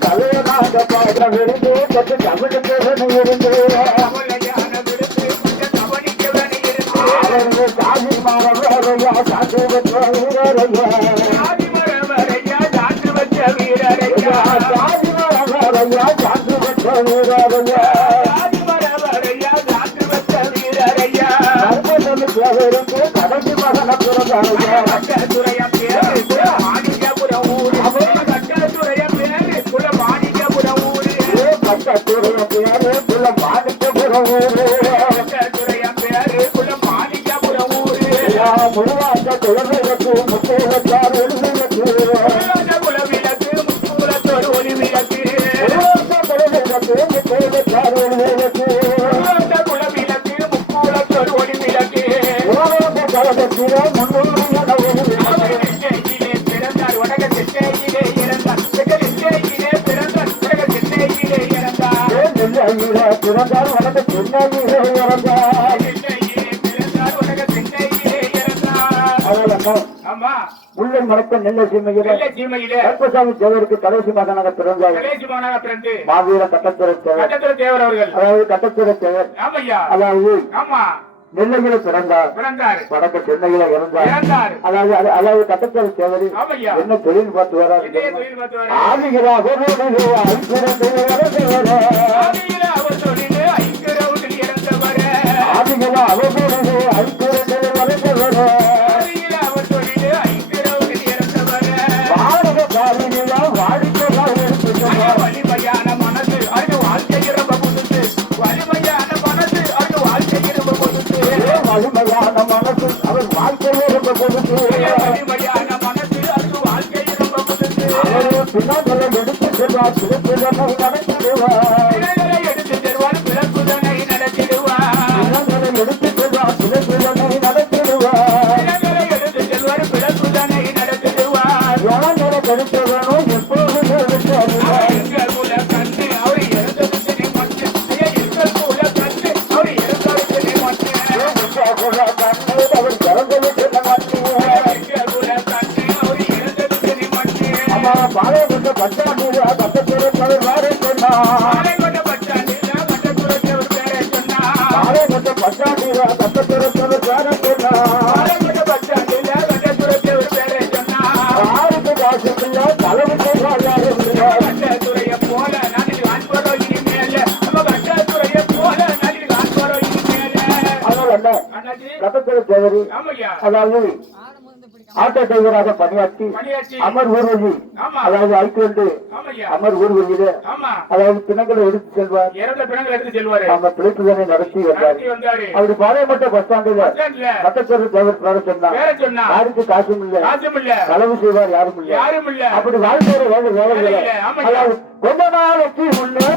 தலைவனாக பாட விருந்து கட்டு தமிழுக்கு இருந்து சாதி மாறவரையா சாத்து வச்ச வீரரையா சாதி மாறவரையா சாத்து வச்ச வீரரையா சாதி மாறவரையா சாத்து வச்ச வீரரையா சாதி மாறவரையா சாத்து வச்ச வீரரையா இருந்து கடைசி மகன பிறந்தாரையா கட்டத்துறையா பேரு மாணிக்கபுரம் ஊரு கட்டத்துறையா பேரு குல மாணிக்கபுரம் ஊரு கட்டத்துறையா பேரு குல மாணிக்கபுரம் ஊரு முழுவாக்க குழந்தைகளுக்கு முத்தூரத்தார் ஒளிவிளக்கு குலவிளக்கு முத்தூரத்தோர் ஒளிவிளக்கு குழந்தைகளுக்கு முத்தூரத்தார் ஒளிவிளக்கு குலவிளக்கு முக்கூலத்தோர் ஒளிவிளக்கு கழகத்தில முன்னூறு பிறந்தார் உலக திட்டையிலே இறந்தார் திட்டையிலே பிறந்தார் உலக திட்டையிலே இறந்தார் பிறந்தார் உலக திண்ணையிலே இறந்தார் முல்லை மணக்க நெல்லை சீமையிலே கருப்பசாமி தேவருக்கு கடைசி மகனாக பிறந்தார் மாவீர கட்டத்துறை தேவர் அவர்கள் அதாவது கட்டத்துறை தேவர் அதாவது நெல்லையில பிறந்தார் வடக்கு சென்னையில இறந்தார் அதாவது கட்டத்துறை தேவர் என்ன தொழில் பார்த்து வராது வலிமையான மனசு அது வாழ்க்கை ரொம்ப புதுசு வலிமையான மனசு அது வாழ்க்கை ரொம்ப புதுசு வலிமையான மனசு அவர் வாழ்க்கையே ரொம்ப புதுசு வலிமையான மனசு அது வாழ்க்கை ரொம்ப புதுசு பின்னாங்களை எடுத்து செல்வார் பிறப்புதனை நடத்திடுவார் எடுத்து செல்வார் பிறப்புதனை நடத்திடுவார் எடுத்து செல்வார் பிறப்புதனை நடத்திடுவார் எடுத்து செல்வார் பிறப்புதனை நடத்திடுவார் யானை கருத்தவனும் எப்போது பாளையங்கொண்ட பச்சாண்டில கட்டத்துறை வேற சொன்னார் பாளையங்கொண்ட பச்சாண்டில கட்டத்துறை வேற சொன்னார் பாளையங்கொண்ட பச்சாண்டில கட்டத்துறை வேற சொன்னார் பாளையங்கொண்ட பச்சாண்டில கட்டத்துறை வேற சொன்னார் யாருக்கு காசுமில்ல தலைவுக்கு யாரும் இல்ல கட்டத்துறைய போல நாளைக்கு ஆண்பரோ இனிமேல நம்ம கட்டத்துறைய போல நாளைக்கு ஆண்பரோ இனிமேல அதனால கட்டத்துறை தேவரி அதாவது ஆட்டோ டிரைவராக பணியாற்றி அமர் ஊர்வசி அதாவது ஐந்து அமர் ஊர்வசியில அதாவது பிணங்களை எடுத்து செல்வார் நம்ம பிழைப்புதனை நடத்தி வந்தார் அப்படி பாளையமட்ட பஸ் ஸ்டாண்டில் கட்டத்துறை டிரைவர் வேற சொன்னார் யாருக்கு காசும் இல்ல செலவு செய்வார் யாரும் இல்ல அப்படி வாழ்க்கையில வேலை அதாவது கொஞ்ச நாளைக்கு முன்னே